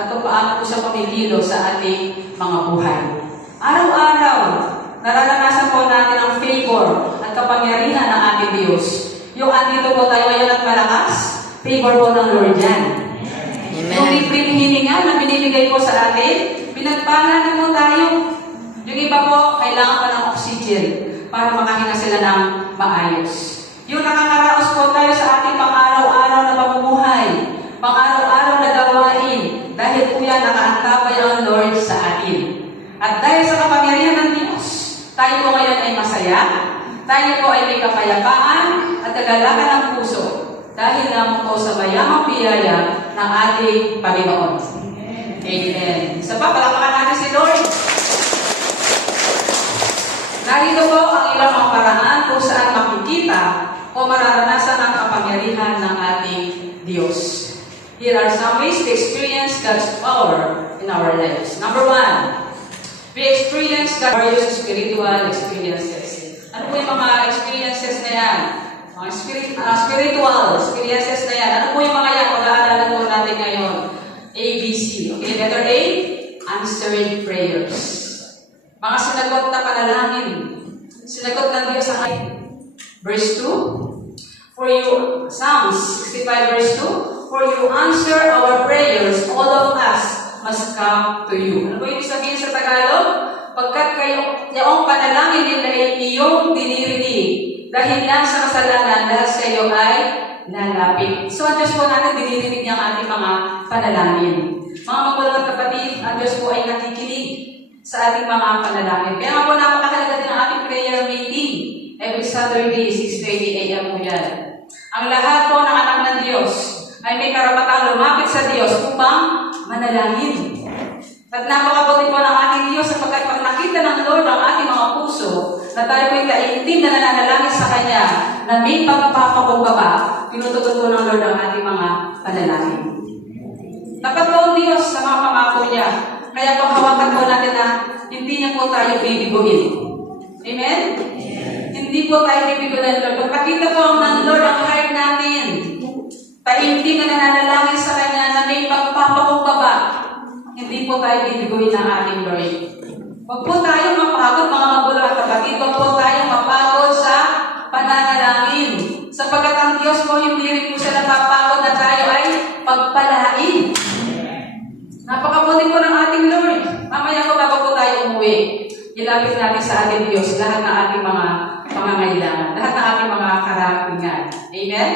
at kung paano po siya pumipilo sa ating mga buhay. Araw-araw, nararanasan po natin ang favor at kapangyarihan ng ating Diyos. Yung andito po tayo ngayon at malakas, favor po ng Lord yan. Amen. Yung libreng hininga na binibigay po sa atin, pinagpala na po tayo. Yung iba po, kailangan pa ng oxygen para makahinga sila ng maayos. Yung nakakaraos po tayo sa ating pang-araw-araw na pamumuhay, pang-araw-araw na gawain, dahil po yan nakaantabay ang Lord sa atin. At dahil sa kapangyarihan ng Diyos, tayo po ngayon ay masaya, tayo po ay may kapayapaan at kagalakan ng puso, dahil lamang po sa mayamang biyaya ng ating Panginoon. Amen. Isa pa, palakpakan natin si Lord. Narito po ang ilang mga paraan kung saan makikita o mararanasan ang kapangyarihan ng ating Diyos. Here are some ways to experience God's power in our lives. Number 1, we experience God's various spiritual experiences. Ano po yung mga experiences na yan? Mga spiritual experiences na yan. Ano po yung mga yan? Pag-aaralan po natin ngayon. ABC. Okay, letter A, answered prayers. Mga sinagot na panalangin. Sinagot ng Diyos ang atin. Verse 2, for you, Psalms 65 verse 2, for you answer our prayers, all of us must come to you. Ano po yung sabihin sa Tagalog? Pagkat yung panalangin nila ay iyong dinirinig, dahil lang sa kasalanan, dahil sa iyo ay lalapit. So, ang Diyos po natin dinirinig niya ang ating mga panalangin. Mga magulang at kapatid, ang Diyos po ay nakikinig sa ating mga panalangin. Kaya nga po napakahalaga din ang ating prayer meeting. Every Saturday, 6:30 a.m. po yan. Ang lahat po ng anak ng Diyos ay may karapatang lumapit sa Diyos upang manalangin. At napakabuti po ng ating Diyos sapagkat pag nakita ng Lord ang ating mga puso na tayo po'y kaintim na nananalangin sa Kanya na may pagpapakumbaba, pinutugon po ng Lord ang ating mga panalangin. Tapat po ang Diyos sa mga pangako niya. Kaya paghawakan po natin na hindi niya po tayo bibiguin. Amen? Hindi po tayo bibiguin ng Lord. Pag nakita po ng Lord ang heart natin, taintim na nananalangin sa Kanya na may pagpapakumbaba, hindi po tayo bibiguin ng ating Lord. Huwag po tayo mapagod, mga magulang at kapatid. Huwag po tayo mapagod sa pananalangin. Sapagkat ang Diyos po, hindi rin po siya napapagod na tayo ay pagpalain. Napakabuti po ng ating Lord. Mamaya po bago po tayo umuwi, ilapit natin sa ating Diyos lahat ng ating mga pangangailangan, lahat ng ating mga karapingan. Amen?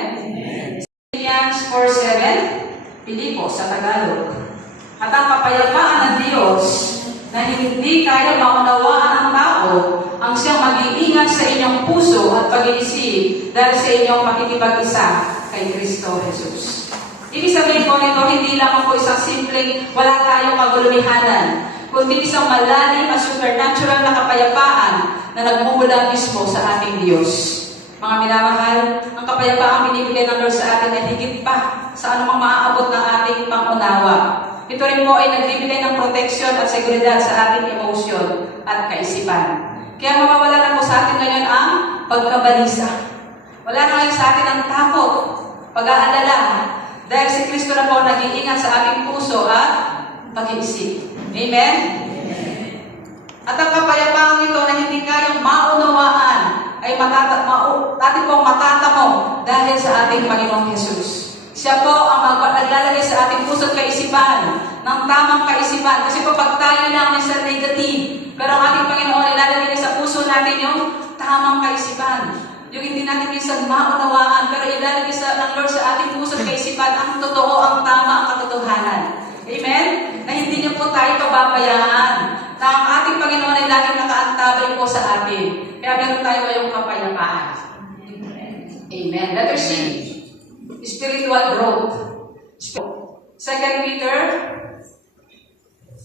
Philippians 4:7, Pilipo sa Tagalog. At ang kapayapaan ng Diyos na hindi kaya maunawaan ang tao, ang siyang mag-iingat sa inyong puso at pag-iisip dahil sa inyong makikipag-isa kay Kristo Jesus. Ibig sabihin po nito, hindi lamang po isang simpleng wala tayong kagulumihanan, kundi isang malalim at supernatural na kapayapaan na nagmumula mismo sa ating Diyos. Mga minamahal, ang kapayapaang binibigay ng Lord sa atin ay higit pa sa anumang maaabot ng ating pangunawa. Ito rin po ay nagbibigay ng proteksyon at seguridad sa ating emosyon at kaisipan. Kaya mawawala na po sa atin ngayon ang pagkabalisa. Wala na ngayon sa atin ang takot, pag-aalala, dahil si Kristo na po nag-iingat sa ating puso at pag-iisip. Amen? At ang kapayapaang ito na hindi kayang maunawaan ay ating pong matatamo dahil sa ating Panginoong Jesus. Siya po ang naglalagay sa ating puso at kaisipan ng tamang kaisipan. Kasi po pag tayo lang minsan negative, pero ang ating Panginoon ay lalagay sa puso natin yung tamang kaisipan. Yung hindi natin minsan maunawaan, pero ilalagay ng Lord sa ating puso at kaisipan ang totoo, ang tama, ang katotohanan. Amen? Na hindi niyo po tayo pababayaan. Na ang ating Panginoon ay laging nakaantabay po sa atin. Kaya meron tayo ngayong kapayapaan. Amen. Letter C. Spiritual growth. 2 Peter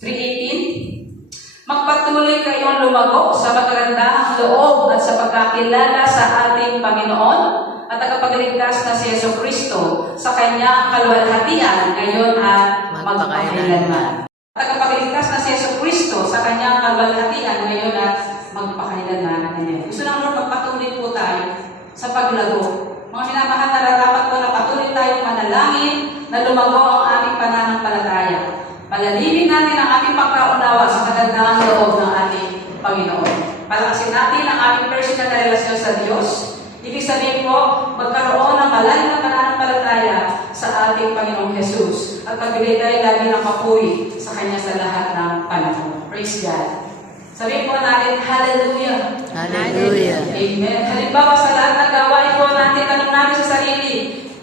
3:18. Magpatuloy kayong lumago sa magandang loob at sa pagkakilala sa ating Panginoon at tagapagligtas na si Jesucristo sa kanyang kaluwalhatian ngayon at magpakailanman. Tagapagligtas na si Jesucristo sa kanyang kaluwalhatian ngayon at magpakailanman. Gusto lang Lord magpatuloy po tayo sa paglago. Mga minamahal, nararapat po na patuloy tayong manalangin na lumago ang ating pananampalataya. Palalimin natin ang ating pagkaunawa sa kagandahang loob ng ating Panginoon. Palakasin natin ang ating personal na relasyon sa Diyos. Ibig sabihin po, magkaroon ng malalim na pananampalataya sa ating Panginoong Jesus at magbigay tayo lagi ng papuri sa Kanya sa lahat ng panahon. Praise God. Sabihin po natin, Hallelujah. Hallelujah. Amen. Halimbawa sa lahat ng gawain po natin, tanong namin sa sarili,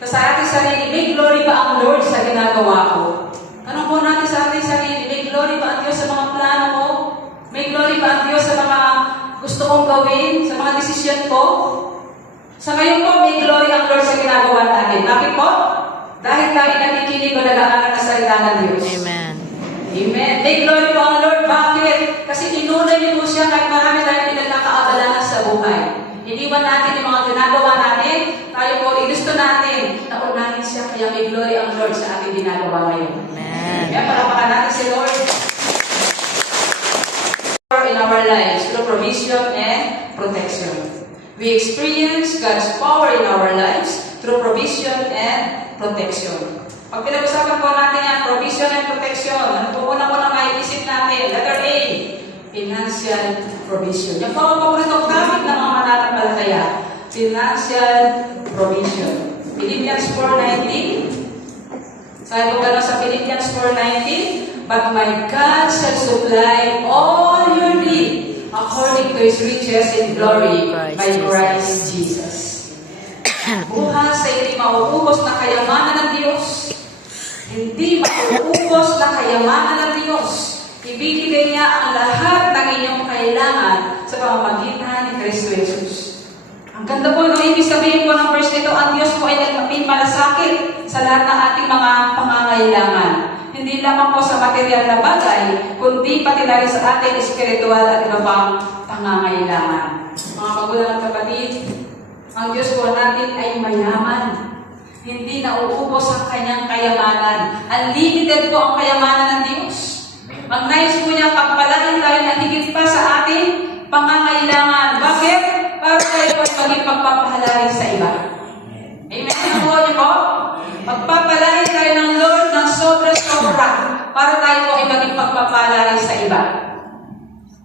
sa ating sarili, may glory ba ang Lord sa ginagawa ko? Tanong po natin sa ating sarili, may glory ba ang Diyos sa mga plano ko? May glory ba ang Diyos sa mga gusto kong gawin, sa mga desisyon ko? Sa ngayon po, may glory ang Lord sa ginagawa natin. Bakit po? Dahil tayo nakikinig o nag-aaral ng salita ng Diyos. Amen. Amen. May glory po ang Lord. Bakit? Kasi inunay niyo po siya kahit marami tayong pinagkakaabalahan sa buhay. Iniwan natin yung mga ginagawa natin. Tayo po, gusto natin na unahin siya. Kaya may glory ang Lord sa ating ginagawa ngayon. Amen. Kaya palapakan natin si Lord in our lives through provision and protection. We experience God's power in our lives through provision and protection. Pag pinag-usapan po natin yan, provision and protection, ano po unang-unang maiisip natin? Letter A, financial provision. Yan po ang paboritong topic ng mga mananampalataya. Financial provision. Philippians 4:19. Sabi po gano'n sa Philippians 4:19, but my God shall supply all your need according to His riches in glory by Christ Jesus. Bukas ay hindi mauubos na kayamanan ng Diyos. Hindi mauubos na kayamanan ng Diyos. Ibibigay niya ang lahat ng inyong kailangan sa pamamagitan ni Kristo Jesus. Ang ganda po, no? Ibig sabihin po ng verse nito, ang Diyos po ay nagpapinmalasakit sa lahat ng ating mga pangangailangan. Hindi lamang po sa material na bagay, kundi pati na rin sa ating espiritual at iba pang pangangailangan. Mga magulang at kapatid, ang Diyos po natin ay mayaman. Hindi nauubos ang kanyang kayamanan. Unlimited po ang kayamanan ng Diyos. Ang nais po niya, pagpalain tayo na higit pa sa ating pangangailangan. Bakit? Para tayo ay maging pagpapahalain sa iba. Amen? Ang buhay niyo po? Magpapalain tayo ng Lord ng sobra-sobra para tayo po ay maging pagpapahalain sa iba.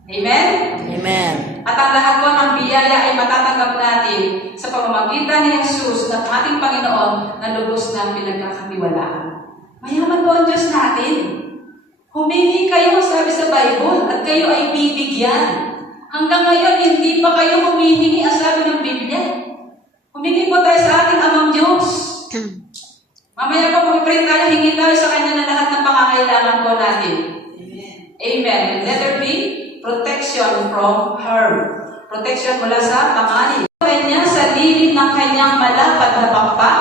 Amen? Amen. At ang lahat po ng biyaya ay matatanggap natin sa pamamagitan ni Jesus ng ating Panginoon na lubos na pinagkakatiwalaan. Mayaman po ang Diyos natin. Humingi kayo, sabi sa Bible, at kayo ay bibigyan. Hanggang ngayon, hindi pa kayo humihingi, ang sabi ng Biblia. Humingi po tayo sa ating Amang Diyos. Mamaya po, mag-pray tayo, hingi tayo sa Kanya ng lahat ng pangangailangan po natin. Amen. And letter B, protection from harm. Protection mula sa panganib. Kanya sa lilim ng kanyang malapad na pakpak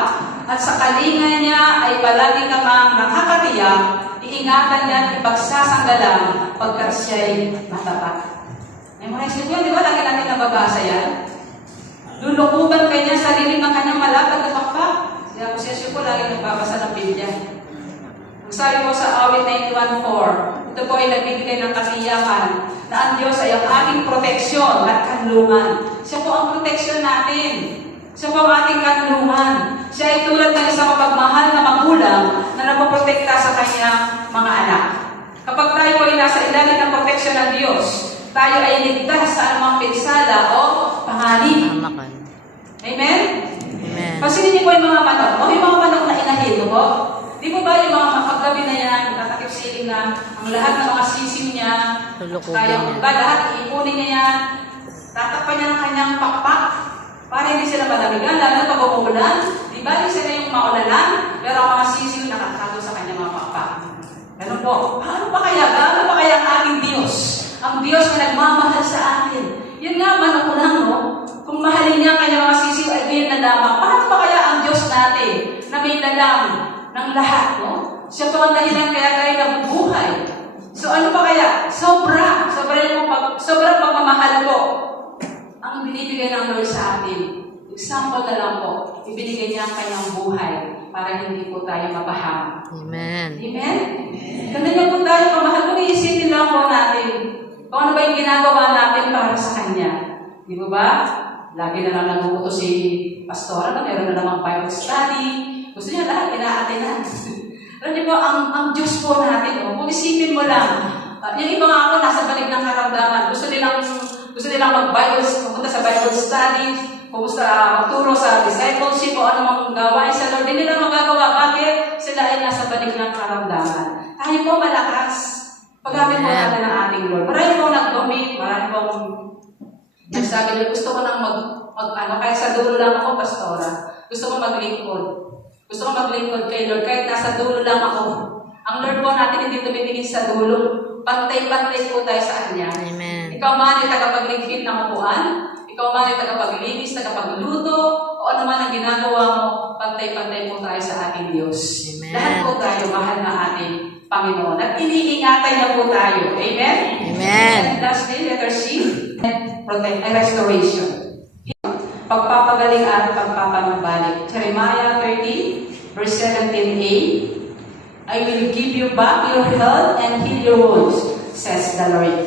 at sa kalinga niya ay palagi kamang nakakatiyak, iingatan niya at ipagsasanggalang pagkat siya'y matapat. Memorize niyo po yan, di ba? Lagi natin nababasa yan. Lulukuban kanya sa lilim ng kanyang malapad na pakpak. Siya po siya po lagi nagbabasa ng Biblia. Ang sabi po sa awit 91:4, ito po ay nagbibigay ng katiyakan na ang Diyos ay ang ating proteksyon at kanlungan. Siya po ang proteksyon natin. Siya po ang ating kanlungan. Siya ay tulad ng isang mapagmahal na magulang na napoprotekta sa kanyang mga anak. Kapag tayo po ay nasa ilalim ng proteksyon ng Diyos, tayo ay ligtas sa anumang pinsala o panganib. Amen? Amen. Pansinin niyo po yung mga manok. O yung mga manok na inahin po. Di po ba yung mga mapaggabi na yan, tatakip siling na ang lahat ng mga sisim niya, kaya ba lahat iipunin niya yan, tatakpan niya ng kanyang pakpak para hindi sila malamigan, lalo pag umuulan. Di ba yung sila yung maulanan, pero ang mga sisim nakatago sa kanyang mga pakpak. Ganun po. Ano pa kaya ang ating Diyos? Ang Diyos na nagmamahal sa atin. Yun nga, manok ko lang, no? Kung mahalin niya ang kanyang mga sisim ay biyan na lamang, paano pa kaya ang Diyos natin na may lalang ng lahat, no? Siya po ang dahilan kaya tayo nabubuhay. So ano pa kaya? Sobrang pagmamahal po ang binibigay ng Lord sa atin. Example na lang po, ibinigay niya ang kanyang buhay para hindi po tayo mapaham. Amen. Amen? Ganun po tayo pamahal. Kung iisipin lang po natin kung ano ba yung ginagawa natin para sa Kanya. Di ba? Lagi na lang naguguto si pastora na meron na namang Bible study. Gusto niya lahat, ina-attenan. Alam niyo po, ang Diyos po natin, kung isipin mo lang, yung iba nga ako nasa balik ng karamdaman, gusto nilang mag-Bible, pumunta sa Bible study, magturo sa discipleship o anumang gawain sa Lord, hindi nila magagawa. Bakit? Sila ay nasa balik ng karamdaman. Tayo po malakas. Paggamit mo natin ng ating Lord. Marami pong nag-commit, marami pong nagsabi na gusto ko nang kahit sa dulo lang ako, pastora. Gusto ko maglingkod. Gusto ko maglingkod kay Lord, kahit nasa dulo lang ako. Ang Lord po natin hindi tumitingin sa dulo. Pantay-pantay po tayo sa Kanya. Amen. Ikaw man ay tagapaglingkit ng upuan, ikaw man ay tagapaglinis, tagapagluto, o ano man ang ginagawa mo, pantay-pantay po tayo sa ating Diyos. Amen. Lahat po tayo mahal na ating Panginoon. At iniingatan niya po tayo. Amen? Amen. And lastly, letter C, protect and restoration. Pagpapagaling at pagpapanumbalik. Jeremiah 30, verse 17a, I will give you back your health and heal your wounds, says the Lord.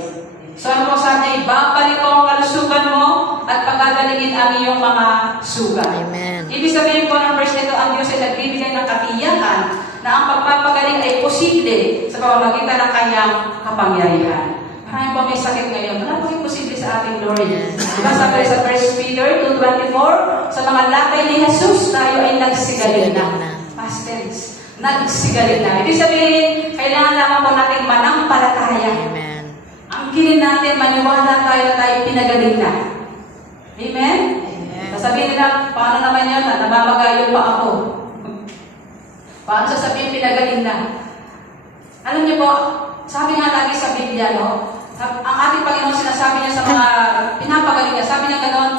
So ano po sabi, babalik ko ang kalusugan mo at pagagalingin ang iyong mga sugat. Amen. Ibig sabihin po ng verse nito, ang Diyos ay nagbibigay ng katiyakan na ang pagpapagaling ay posible sa pamamagitan ng kanyang kapangyarihan. Marami po may sakit ngayon. Wala po imposible sa ating Lord. Diba sabi sa 1 Peter 2:24, sa mga latay ni Jesus, tayo ay nagsigaling na. Past tense. Nagsigaling na. Ibig sabihin, kailangan lamang po natin manampalataya. Amen. Ang kilin natin, maniwala tayo na tayo pinagaling na. Amen? Sasabihin nila, paano naman yun? Namamagayo pa ako. Paano sasabihin pinagaling na? Alam niyo po, sabi nga lagi sa Biblia, no? Ang ating Panginoon sinasabi niya sa mga pinapagaling niya, sabi niya gano'n,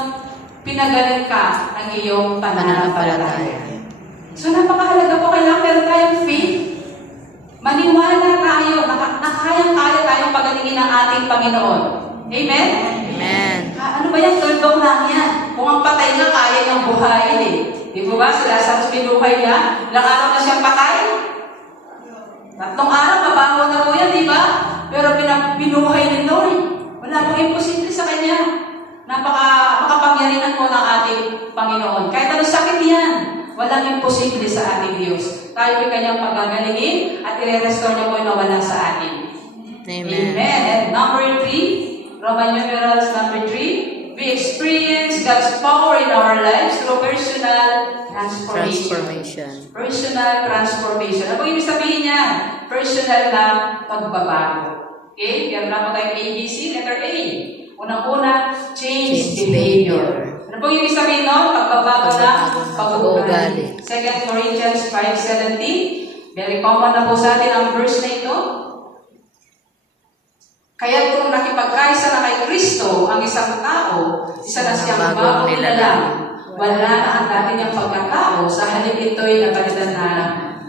pinagaling ka ng iyong pananampalataya. So napakahalaga po, kailangan meron tayong faith. Maniwala tayo na kayang-kaya tayong pagalingin ng ating Panginoon. Amen? Amen. Ano ba yan? Tuldok lang yan. Kung ang patay nga, kaya niyang buhayin eh. Di ba ba? Sila sa binuhay niya, ilang araw na siyang patay? 3 araw, mabaho na po yan, di ba? Pero binuhay ni Lord. Wala pong imposible sa Kanya. Makapangyarihan po ng ating Panginoon. Kahit anong sakit yan, walang imposible sa ating Diyos. Tayo ay Kanyang pagagalingin at i-restore niya po yung nawala sa atin. Amen. Amen. And number 3, Roman numerals number 3, we experience God's power in our lives through personal transformation. Personal transformation. Ano po ibig sabihin niya? Personal na pagbabago. Okay? Meron na po tayong ABC, letter A. Unang-una, change behavior. Ano po ibig sabihin no? Pagbabago na pag-uugali. 2 Corinthians 5:17. Very common na po sa atin ang verse na ito. Kaya kung nakipagkaisa na kay Kristo ang isang tao, isa na siyang bagong nilalang. Wala na ang dati niyang pagkatao, sa halip ito'y napalitan na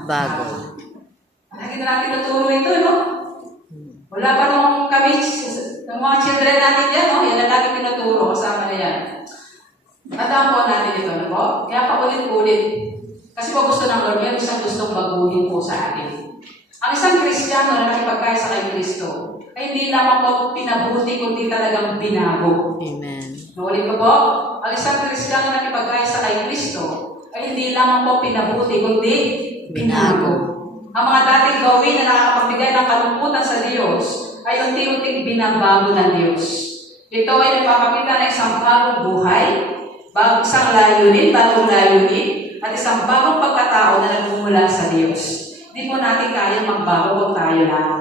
Bago. Lagi na natin naturo ito, no? Wala pa nung kami, ng mga children natin yan, no? Yan na lagi pinaturo, kasama na yan. Tandaan po natin ito, no po? Kaya paulit-ulit. Kasi po gusto ng Lord, yan isang gustong baguhin po sa atin. Ang isang Kristiyano na nakipagkaisa kay Kristo, ay hindi lamang po pinabuti, kundi talagang binago. Amen. Nuulit ko po, ang isang Kristiyano na nakipagkaisa kay Kristo, ay hindi lamang po pinabuti, kundi binago. Ang mga dating gawin na nakakapagbigay ng kalungkutan sa Diyos, ay unti-unting binabago ng Diyos. Ito ay nagpapakita ng isang bagong buhay, isang layunin, at isang bagong pagkatao na nagmumula sa Diyos. Hindi po natin kaya magbago kung tayo lang.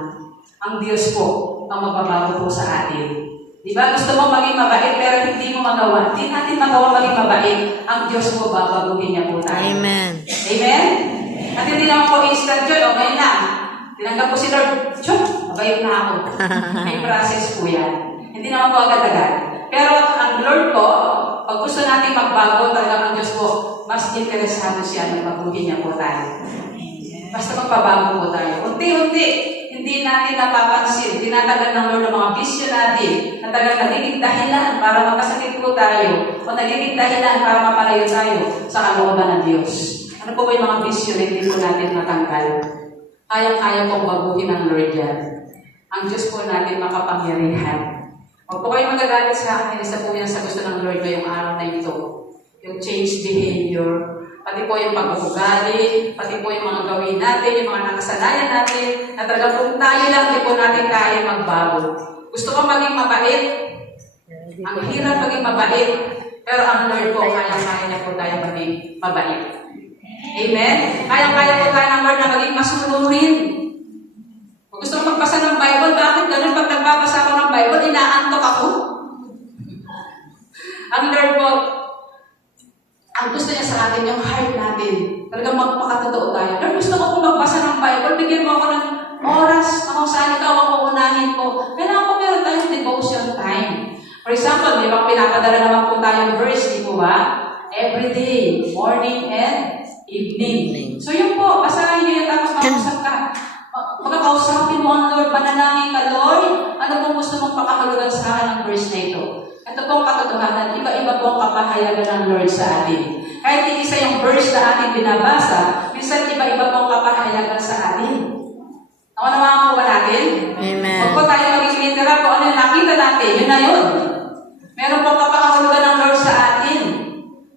Ang Diyos po ang magbabago po sa atin. Di ba? Gusto mo maging mabait pero hindi mo magawa. Hindi natin magawa maging mabait. Ang Diyos po babaguhin niya po tayo. Amen. Amen? At hindi naman po instant yun. Okay na. Tinanggap po si Lord. Chok! Mabait na ako. May process po yan. Hindi naman po agad-agad. Pero ang Lord po, pag gusto natin magbago, talagang ang Diyos po, mas interesado siya na baguhin niya po tayo. Basta magpabago po tayo. Unti-unti, hindi natin napapansin, tinatagal ng Lord ng mga bisyo natin, na talagang nagiging dahilan para magkasakit po tayo, o nagiging dahilan para mapalayo tayo sa kalooban ng Diyos. Ano po ba yung mga bisyo na hindi po natin matanggal? Kayang-kaya pong baguhin ng Lord yan. Ang Diyos po natin makapangyarihan. Huwag po kayo magagalit sa akin, isa po yan sa gusto ng Lord ngayong araw na ito. Yung change behavior, Pati po yung pag-uugali, pati po yung mga gawin natin, yung mga nakasanayan natin, na talaga kung tayo lang, di po natin kaya magbago. Gusto ko maging mabait. Ang hirap maging mabait. Pero ang Lord po, kaya-kaya niya po tayo maging mabait. Amen? Kaya-kaya po tayo ng Lord na maging masunurin. Kung gusto ko magbasa ng Bible, bakit ganun? Pag nagbabasa ako ng Bible, inaantok ako. Ang Lord po, ang gusto niya sa atin, yung heart natin. Talagang magpakatotoo tayo. Lord, gusto ko kung magbasa ng Bible, bigyan mo ako ng oras na kung saan ikaw ang uunahin ko. Kailangan ko meron tayong devotion time. For example, may mga pinapadala naman po tayong verse, di po ba? Every day, morning and evening. So yun po, basahin niyo yun tapos mag-usap ka. Magkakausapin mo ang Lord, mananangin ka, Lord. Ano pong gusto mong pakahulugan sa akin ng verse na ito? Ito pong katotohanan, iba-iba po ang kapahayagan ng Lord sa atin. Kahit hindi isa yung verse na ating binabasa, minsan iba-iba po ang kapahayagan sa atin. Ako naman po ba natin? Amen. Huwag po tayo maging literal kung ano yung nakita natin, yun na yun. Meron pong kapakahulugan ng Lord sa atin.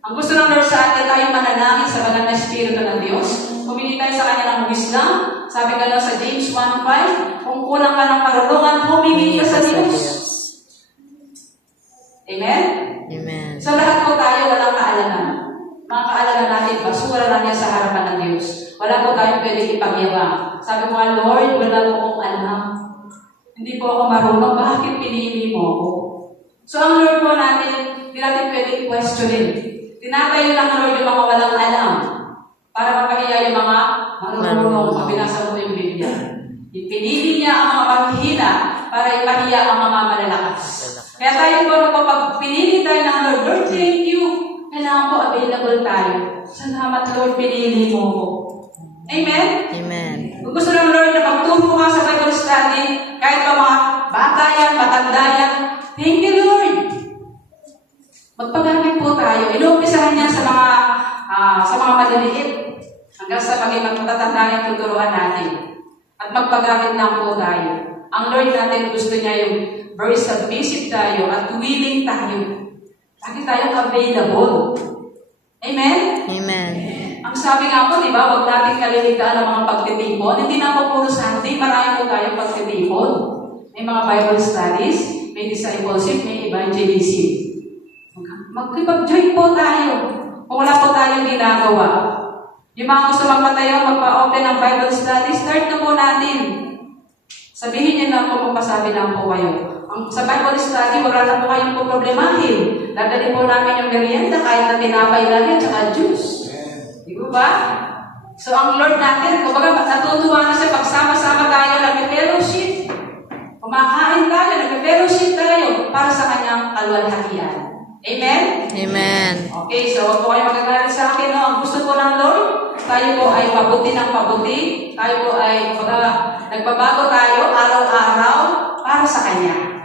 Ang gusto ng Lord sa atin, tayo mananangin sa banal na Espiritu ng Diyos. Humingi tayo sa Kanya ng wisdom. Sabi ka lang sa James 1:5, kung kulang ka ng karunungan, humingi ka sa Diyos. Amen? Amen. So lahat po tayo walang kaalaman. Mga kaalaman natin, basura lang yan sa harapan ng Diyos. Wala po tayong pwedeng ipagyabang. Sabi mo nga, Lord, wala po akong alam. Hindi po ako marunong. Bakit pinili mo ako? So ang Lord po natin, hindi natin pwedeng questionin. Tinatayo lang ng Lord yung mga walang alam para mapahiya yung mga marunong. Mabinasa mo yung Biblia. Pinili niya ang mga maghihina para ipahiya ang mga malalakas. Kaya tayo po, kapag pinili tayo ng Lord, Lord, thank you. Kailangan po available tayo. Salamat, Lord, pinili mo ko. Amen? Amen. Kung gusto ng Lord na magturo ka sa Bible study, kahit pa mga bata yan, matanda yan, thank you, Lord. Magpagamit po tayo. Inuumpisahan niya sa mga maliliit hanggang sa maging matatanda yung tuturuan natin. At magpagamit lang po tayo. Ang Lord natin gusto niya yung very submissive tayo at willing tayo. Lagi tayong available. Amen? Amen. Ang sabi nga po, di ba, huwag natin kalilitaan ng mga pagtitipon. Hindi na po puro Sunday, marami po tayong pagtitipon. May mga Bible studies, may discipleship, may evangelism. Magkipag-join po tayo. Kung wala po tayong ginagawa. Yung mga gusto magpatayo, magpa-open ng Bible study, start na po natin. Sabihin niyo lang po, magpasabi lang po kayo. Sa Bible study, wala na po kayong problemahin. Dadali po namin yung merienda kahit na tinapay lang yan, tsaka juice. Di ba? So, ang Lord natin, kumbaga, natutuwa na siya pagsama-sama tayo, nag-fellowship. Kumakain tayo, nag-fellowship tayo para sa kanyang kaluwalhatian. Amen? Amen. Okay, so huwag po kayo magagalit sa akin. No? Ang gusto po ng Lord, tayo po ay pabuti ng pabuti. Tayo po ay nagbabago tayo araw-araw para sa Kanya.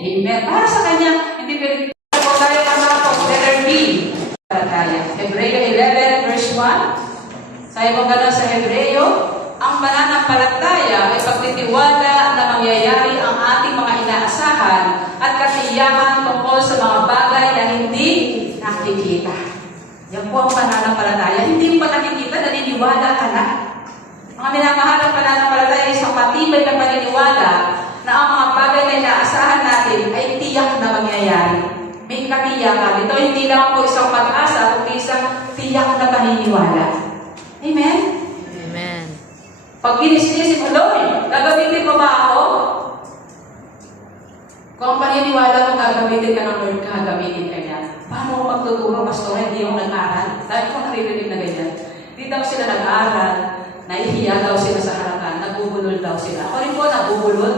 Amen. Para sa Kanya, hindi pwede po tayo matapos. Letter B. Hebreo 11, verse 1. Sabi mo gano'n sa Hebreo, ang pananampalataya ay pagtitiwala na mangyayari ang ating mga inaasahan at katiyakan tungkol sa mga bagay na hindi nakikita. Yan po ang pananampalataya. Hindi mo pa nakikita, naniniwala ka na. Mga minamahal ang pananampalataya ay isang matibay na paniniwala na ang mga bagay na inaasahan natin ay tiyak na mangyayari. May katiyakan. Ito hindi lang po isang pag-asa, kundi isang tiyak na paniniwala. Amen? Amen. Pag ginisip mo, Lord, gagamitin mo ba ako? Kung ang paniniwala mo gagamitin ka ng Lord, gagamitin ka niya. Paano ko magtuturo, Pastor? Hindi ako nag-aral. Dahil ko naririnig na ganyan. Hindi daw sila nag-aral, nahihiya daw sila sa harapan, nagbubulol daw sila. Ako rin po, nabubulol.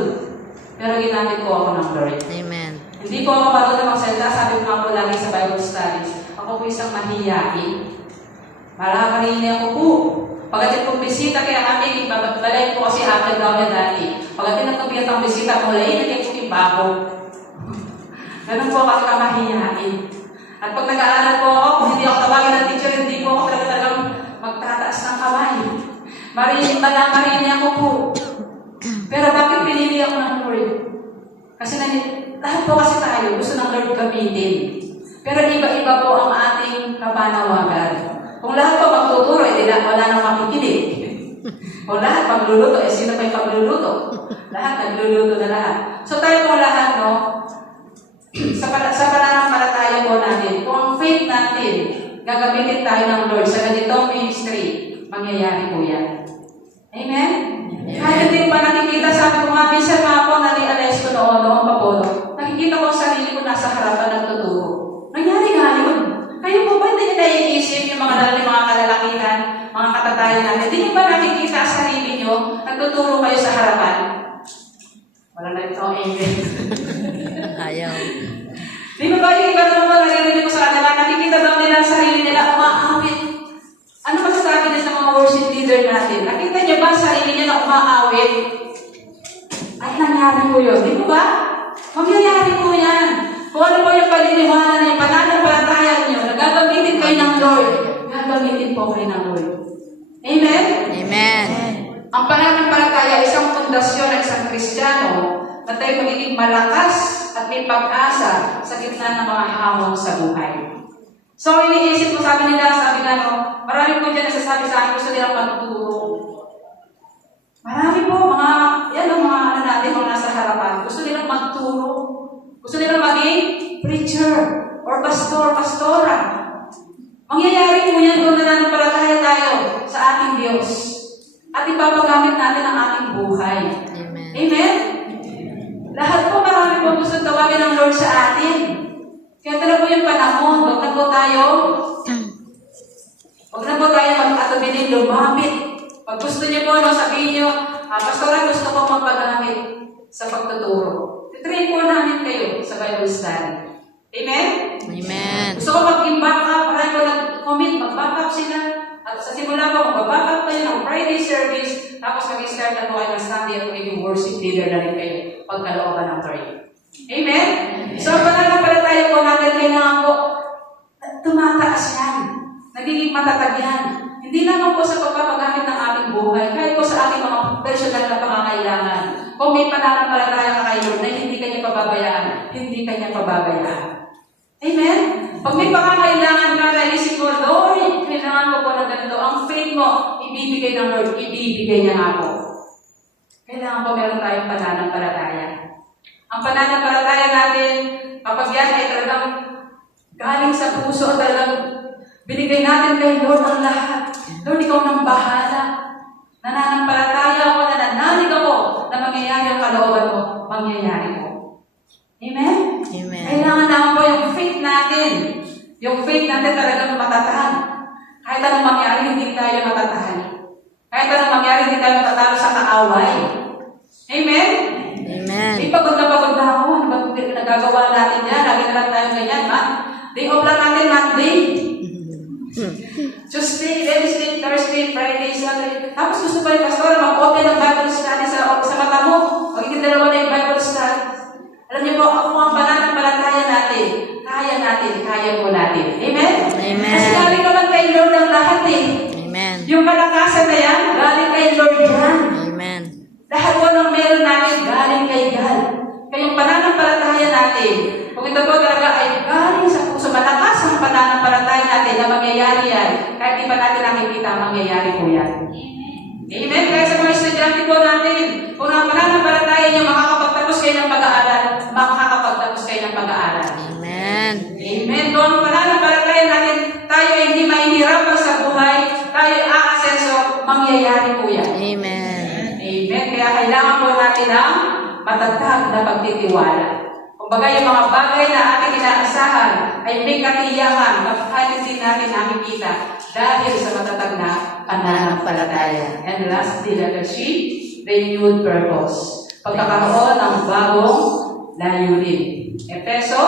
Pero ginamit ko ako ng Lord. Amen. Hindi po ako marunong magsalita, sabi ko nga po lagi sa Bible studies. Ako po isang mahihiyain. Marami ako po. Pagdating kong bisita kaya kami, balay po kasi after daw niya dati. Pagdating nagkabigat ang bisita, mulay na kayo kong ibago. Ganun po ako kamahihiyain. At pag nag-aaral po ako, kung hindi ako tawagin ng teacher, hindi po ako talagang magtataas ng kamay. Marinig ako po. Pero bakit pinili ako ng Lord? Kasi lahat po kasi tayo, gusto ng Lord gamitin. Pero iba-iba po ang ating kapanawagan. Kung wala nang makikinig. O lahat magluluto, sino pa yung pagluluto? Lahat nagluluto na lahat. So tayo po lahat, no? sa pananampalataya po natin, kung ang faith natin, gagamitin tayo ng Lord sa ganitong ministry, mangyayari po yan. Amen? Kahit din pa nakikita, sabi ko nga, minsan nga po, nani-alas ko noon pa po, nakikita ko ang sarili ko nasa harapan nagtuturo. Nangyari nga yun. Kayo po ba hindi nyo naiisip yung mga kalalakihan, mga katatayan natin? Hindi nyo ba nakikita ang sarili nyo, nagtuturo kayo sa harapan? Wala na ito, amen. Ayaw. Di ba yung iba naman po narinig ko sa kanila, nakikita daw nila ang sarili nila, umaawit. Ano masasabi na sa mga worship leader natin? Nakita niyo ba ang sarili niya na umaawit? Ay, nangyari po yun. Di ba? Magyayari po yan. Kung ano po yung paniniwala niya, pananampalataya niyo, nagagamitin kayo ng Lord, gagamitin po kayo ng Lord. Amen? Amen. Ang pananampalataya, isang pundasyon ng isang Kristiyano na tayo magiging malakas at may pag-asa sa gitna ng mga hamon sa buhay. So, iniisip ko, sabi nga, marami po dyan nasasabi sa akin, gusto nilang magtuturo. Marami po, mga natin, mga nasa harapan, gusto nilang magturo. Gusto nilang maging preacher or pastora. Mangyayari po yan kung nananampalataya tayo sa ating Diyos. At ipapagamit natin ang ating buhay. Amen. Amen? Lahat po marami po gusto tawagin ng Lord sa atin. Kaya talaga po yung panahon, huwag na po tayo mag-atubilin, lumapit. Pag gusto niyo po, sabihin niyo, Pastora, gusto ko magpagamit sa pagtuturo. Titrain po namin kayo sa Bible study. Amen? Amen. Gusto ko mag-back up, marami ko nag-commit, mag-back up sila. At sa simula po, mag-back up kayo ng Friday service, tapos mag-start na po kayo ng Sunday at magiging worship leader na rin kayo pagkalooban ng prayer. Amen? So, pananampalataya po natin, kailangan po, tumataas yan. Nagiging matatag yan. Hindi naman po sa pagpapagamit ng ating buhay, kahit po sa ating mga personal na pangangailangan. Kung may pananampalataya ka kay Lord na hindi kanya pababayaan, hindi kanya pababayaan. Amen? Pag may pangangailangan ka, naisip mo, Lord, kailangan mo po ng ganito. Ang faith mo, ibibigay ng Lord, ibibigay niya nga po. Kailangan po meron tayong pananampalataya. Ang pananampalataya natin, kapag yan ay talagang galing sa puso, talagang binigay natin kay Lord ang lahat. Lord, ikaw nang bahala. Nananampalataya ako, nananalig ako na mangyayari ang kalooban mo, mangyayari mo. Amen? Amen. Kailangan naman po yung faith natin. Yung faith natin talagang matatahan. Kahit anong mangyari, hindi tayo matatahan. Kahit anong mangyari, hindi tayo matatalo sa kaaway. Amen? Amen. May pagod na ako. Ano ba nagagawa natin yan? Lagi na lang tayo ganyan, ha? Day off lang natin Monday. Tuesday, Wednesday, Thursday, Friday, Saturday. Tapos gusto pa rin, Pastor, mag-open ang Bible study sa mata mo. Magiging dalawa na yung Bible study. Alam niyo po, ako ang pananampalataya natin. Kaya po natin. Amen? Amen. Kasi galing naman kay Lord ang lahat eh. Amen. Yung kalakasan na yan, galing kay Lord yan. Amen. Lahat po ng meron natin, galing kay God. Kaya yung pananampalataya natin, kung ito po talaga ay galing sa puso, malakas ang pananampalataya natin na mangyayari yan. Kahit di pa natin nakikita, mangyayari po yan. Amen? Kaya sa mga estudyante po natin, kung ang pananampalataya niyo, makakapagtapos kayo ng pag-aaral, makakapagtapos kayo ng pag-aaral. Amen. Amen. Kung ang pananampalataya natin, tayo ay hindi mahihirapan sa buhay, tayo ay aasenso, mangyayari po yan. Amen. Amen. Kaya kailangan po natin ang matatag na pagtitiwala. Kumbaga yung mga bagay na ating inaasahan ay may katiyakan kapag hindi natin nakikita dahil sa matatag na pananampalataya. And lastly, letter C, renewed purpose. Pagkakaroon ng bagong layunin. Efeso,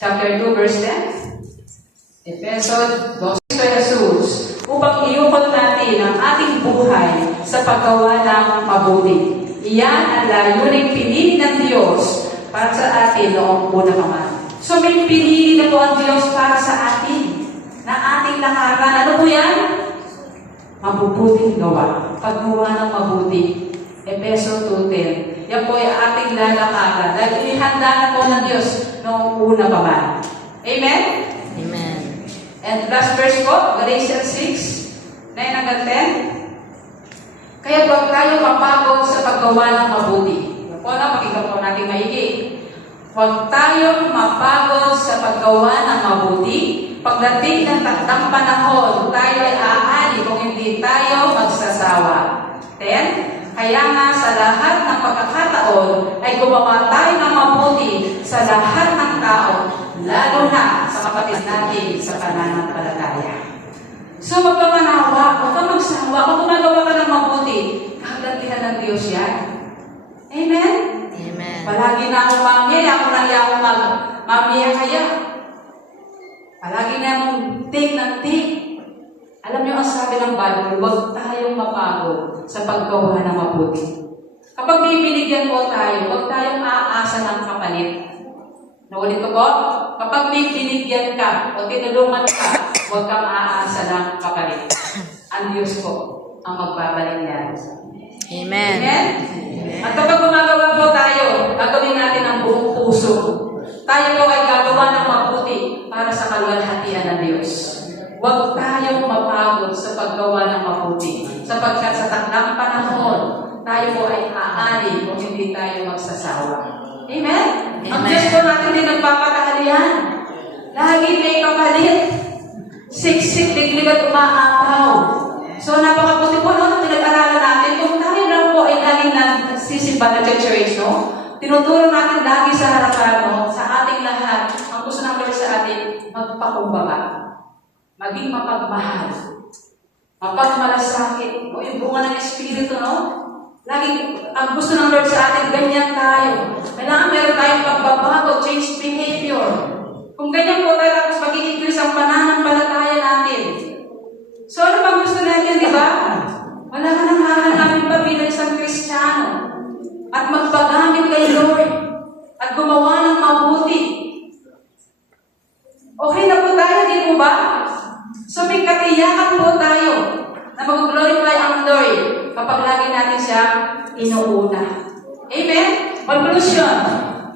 chapter 2, verse 10. Efeso 2, Jesus, upang iukol natin ang ating buhay sa paggawa ng mabuti. Iyan ang layuning pinili ng Diyos para sa atin noong una pa man. So may pinili na po ang Diyos para sa atin na ating lakaran. Ano po yan? Mabubuting gawa. Paggawa ng mabuti. Efeso 2:10. Yan po ay ating lalakaran. Dahil inihanda na po ng Diyos noong una pa man. Amen? Amen. And last verse po, Galatians 6, 9 hanggang 10. Kaya huwag tayo mapagod sa paggawa ng mabuti. Po na, pakinggan po natin maigi. Huwag tayong mapagod sa paggawa ng mabuti. Pagdating ng takdang panahon, tayo ay aani kung hindi tayo magsasawa. 10. Kaya nga sa lahat ng pagkakataon ay gumawa tayo ng mabuti sa lahat ng tao, lalo na sa kapatid natin sa pananampalataya. So huwag ka manawa, huwag ka magsawa, kung gumagawa ka ng mabuti, kagantihan ng Diyos yan. Amen? Amen. Palagi na akong mamiyaya, ako na akong mamiyaya. Palagi na akong take ng take. Alam niyo ang sabi ng Bible, huwag tayong mapagod sa paggawa ng mabuti. Kapag bibinigyan po tayo, huwag tayong aasa ng kapalit. Naulit ko po, kapag may binigyan ka o tinulungan ka, huwag kang aasa ng kapalit. Ang Diyos po ang magbabalik niyan. Amen. Amen? At kapag gumagawa po tayo, gagawin natin ang buong puso. Tayo po ay gagawa ng mabuti para sa kaluwalhatian ng Diyos. Huwag tayong mapagod sa paggawa ng mabuti. Sapagkat sa takdang panahon, tayo po ay aani kung hindi tayo magsasawa. Amen? Ang Diyos po natin din nagpapatahalian. Lagi may kapalit. Siksik, biglig at umaapaw. So napakabuti po no, pinag-aralan natin. Kung tayo lang po ay lagi nagsisimba na church, no? Tinuturo natin lagi sa harapan, no? Sa ating lahat, ang gusto ng Lord sa atin, magpakumbaba. Maging mapagmahal. Mapagmalasakit. O yung bunga ng Espiritu, no? Lagi, ang gusto ng Lord sa atin, ganyan tayo. Kailangan meron tayong pagbabago, change behavior. Kung ganyan po tayo, tapos mag-i-increase ang pananampalataya natin. So, ano bang gusto natin, di ba? Wala ka nang hahanapin pa bilang isang Kristiyano. At magpagamit kay Lord. At gumawa ng mabuti. Okay na po tayo, di po ba? So, may katiyakan po tayo na mag-glorify ang Lord kapag lagi natin siya inuuna. Amen? Conclusion.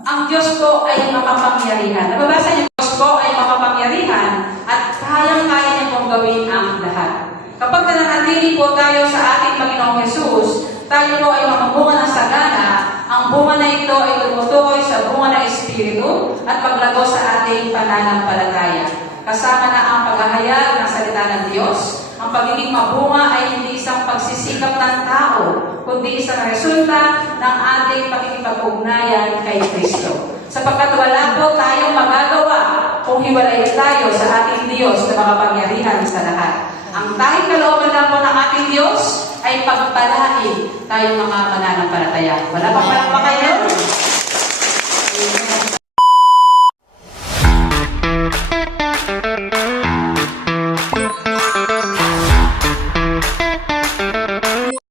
Ang Diyos po ay makapangyarihan. Nababasa niyo, Diyos po ay makapangyarihan at kayang-kaya niya pong gawin ang lahat. Kapag nananatili po tayo sa ating Panginoong Hesus, tayo po ay makamunga ng sagana. Ang bunga na ito ay tumutukoy sa bunga ng Espiritu at paglago sa ating pananampalataya. Kasama na ang paghahayag ng salita ng Diyos. Ang pagiging mabunga ay hindi isang pagsisikap ng tao, kundi isang resulta ng ating pakikipag-ugnayan kay Kristo. Sapagkat wala po tayong magagawa kung hiwalay tayo sa ating Diyos na makapangyarihan sa lahat. Ang tanging kalooban lang po ng ating Diyos ay pagpalain tayong mga mananampalataya. Wala pa palang pa kayo?